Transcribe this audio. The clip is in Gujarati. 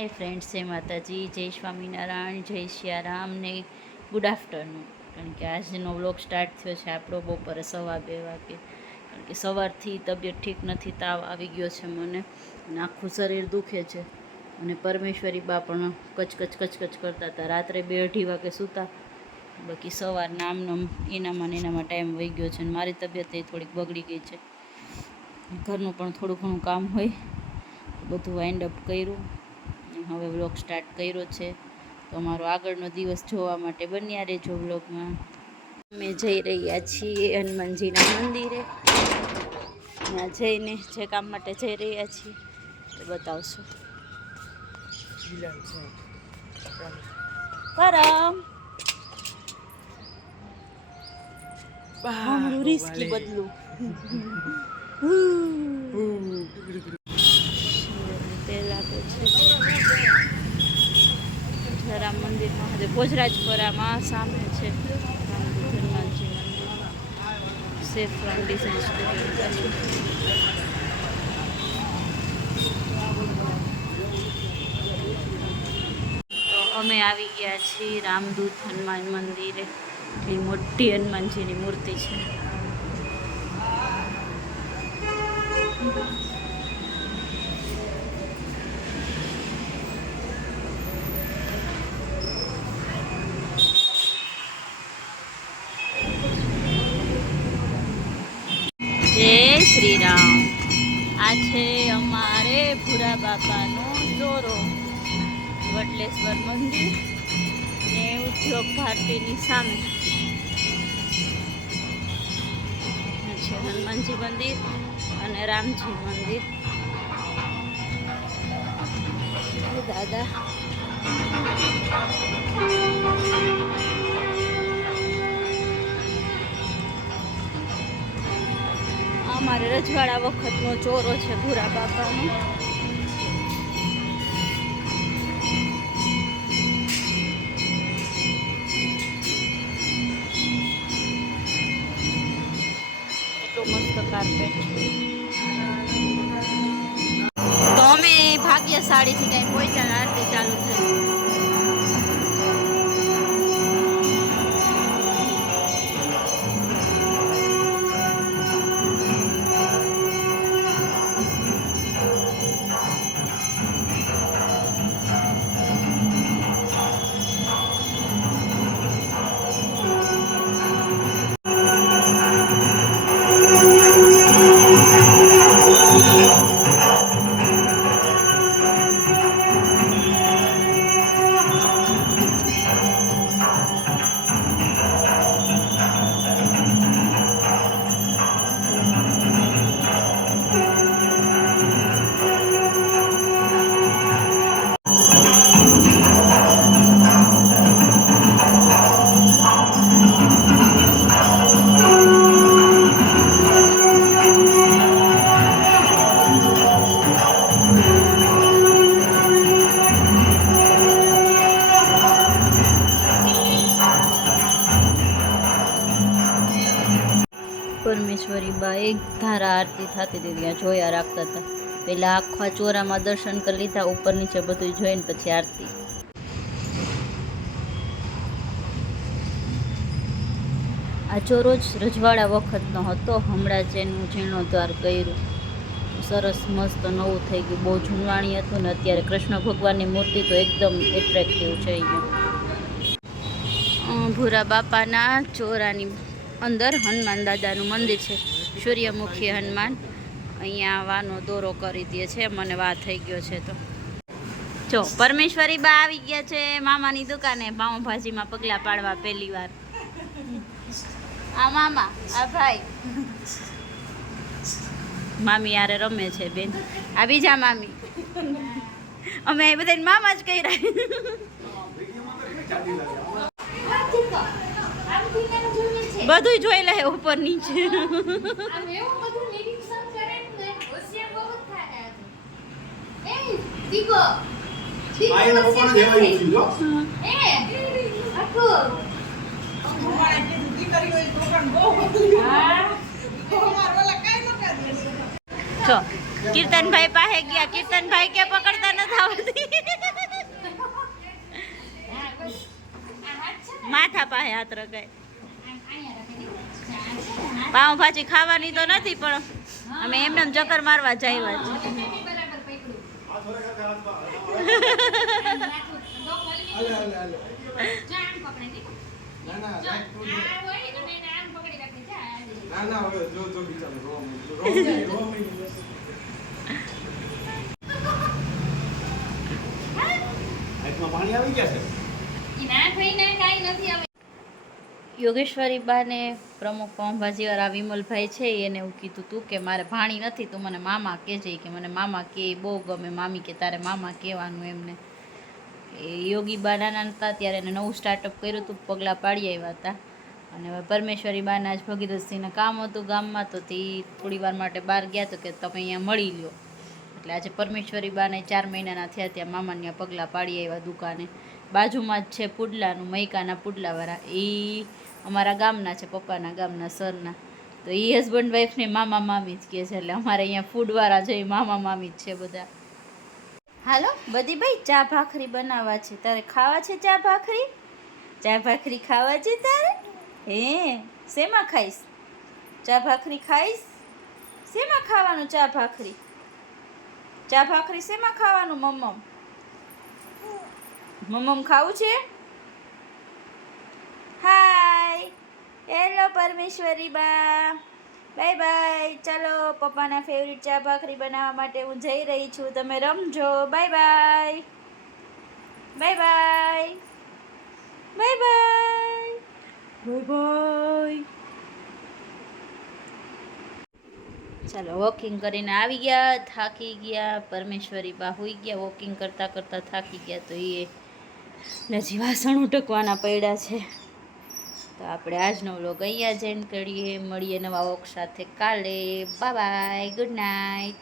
હાય ફ્રેન્ડ્સ, જય માતાજી, જય સ્વામિનારાયણ, જય સિયારામ ને ગુડ આફ્ટરનૂન. કારણ કે આજનો વ્લોગ સ્ટાર્ટ થયો છે આપણો બપોરે 2:15 વાગે. કારણ કે સવારથી તબિયત ઠીક નથી, તાવ આવી ગયો છે મને અને આખું શરીર દુખે છે. અને પરમેશ્વરી બા પણ કચકચ કરતા હતા. રાત્રે 2-2:30 વાગે સૂતા. બાકી સવારના આમનામ એનામાં ટાઈમ વહી ગયો છે અને મારી તબિયત એ થોડીક બગડી ગઈ છે. ઘરનું પણ થોડું ઘણું કામ હોય, બધું વાઇન્ડ અપ કર્યું. હવે વ્લોગ સ્ટાર્ટ કર્યો છે, તો અમારો આગળનો દિવસ જોવા માટે બન્યા રહેજો વ્લોગમાં. અમે જઈ રહ્યા છીએ હનુમાનજીના મંદિરે. ત્યાં જઈને જે કામ માટે જઈ રહ્યા છીએ એ બતાવશું. પરમ હમણાં રિસ્કી બદલું તેલ આપે છે. રામ મંદિરમાં ભોજરાજપરામાં સામે છે હનુમાનજી મંદિર. Saffron design studio. તો અમે આવી ગયા છીએ રામદૂત હનુમાન મંદિરે. એટલી મોટી હનુમાનજીની મૂર્તિ છે. જય શ્રી રામ. આ છે અમારે ભૂરા બાપાનો ચોરો, વડલેશ્વર મંદિર ને ઉદ્યોગ ભારતીની સામે છે હનુમાનજી મંદિર અને રામજી મંદિર. દાદા અમારે રજવાડા વખતનો ચોરો છે ભૂરા બાપાનો. એટલું મસ્ત કાર્પેટ. તો અમે ભાગ્યશાળીથી કઈ પહોંચ્યા, આરતી ચાલુ છે. પરમેશ્વરી બા એક ધારા આરતી થતી હતી ત્યાં જોયા રાખતા હતા. પહેલાં આખા ચોરામાં દર્શન કરી લીધા, ઉપર નીચે બધું જોઈને પછી આરતી. આ ચોરો જ રજવાડા વખતનો હતો. હમણાં જ એનું જીર્ણોદ્ધાર કર્યું, સરસ મસ્ત નવું થઈ ગયું. બહુ જૂનવાણી હતું ને અત્યારે કૃષ્ણ ભગવાનની મૂર્તિ તો એકદમ એટ્રેક્ટિવ છે. અહીંયા ભૂરા બાપાના ચોરાની અંદર હનુમાન દાદાનું મંદિર છે. સૂર્યમુખી હનુમાન. અહીંયા વાનો દોરો કરી દે છે. મને વા થઈ ગયો છે. તો જો પરમેશ્વરી બા આવી ગયા છે મામાની દુકાને પાઉંભાજીમાં પગલાં પાડવા પહેલી વાર. આ મામા, આ ભાઈ. મામી યારે રમે છે બેન. આ બીજા મામી. અમે બધાને મામા જ કહી રહ્યા. બધું જોઈ લે ઉપર નીચે. કીર્તનભાઈ પાસે ગયા. કીર્તનભાઈ કે પકડતા નથી આવડતી. ક્યાં હાથ રખાય. પાવભાજી ખાવાની તો નથી પણ અમે એમને ચક્કર મારવા જાય પાણી આવી ગયા છે. યોગેશ્વરી બાને પ્રમુખ પાઉંભાજીવાળા વિમલભાઈ છે એને એવું કીધું તું કે મારે ભાણી નથી તું મને મામા કહેજે કે મને મામા કે બહુ ગમે મામી કે તારે મામા કહેવાનું એમને. એ યોગી બા નાના હતા ત્યારે એને નવું સ્ટાર્ટઅપ કર્યું હતું, પગલાં પાડી આવ્યા હતા. અને હવે પરમેશ્વરી બાના જ ભગીરથસિંહને કામ હતું ગામમાં તો તે થોડી વાર માટે બહાર ગયા તો કે તમે અહીંયા મળી લ્યો. એટલે આજે પરમેશ્વરી બાને 4 મહિનાના થયા ત્યાં મામાને પગલાં પાડી આવ્યા દુકાને. બાજુમાં જ છે પુડલાનું, મૈકાના પુડલાવાળા, એ અમારા ગામના છે, પપ્પાના ગામના સરના. તો એ હસબન્ડ વાઈફને મામા મામી જ કહે છે. એટલે અમારે અહીંયા ફૂડવાળા છે એ મામા મામી જ છે બધા. હાલો બધી ભાઈ ચા ભાખરી બનાવવા છે. તારે ખાવા છે ચા ભાખરી? ચા ભાખરી ખાવા છે તારે? હે શેમાં ખાઈશ? ચા ભાખરી ખાઈશ? શેમાં ખાવાનું ચા ભાખરી? ચા ભાખરી શેમાં ખાવાનું? મમ્મમ મમ્મમ ખાવું છે? હાય હેલો પરમેશ્વરી બા, બાય બાય. ચાલો પપ્પાના ફેવરિટ ચા ભાખરી બનાવવા માટે હું જઈ રહી છું, તમે રમજો. Bye bye bye bye bye bye bye bye. ચાલો વોકિંગ કરીને આવી ગયા, થાકી ગયા. પરમેશ્વરી બા હોઈ ગયા, વોકિંગ કરતાં કરતાં થાકી ગયા. તો એ હજી વાસણ ઉટકવાના પડ્યા છે. તો આપણે આજનો વ્લોગ અહીંયા જ એન્ડ કરીએ. મળીએ નવા વ્લોગ સાથે કાલે. Bye bye, good night.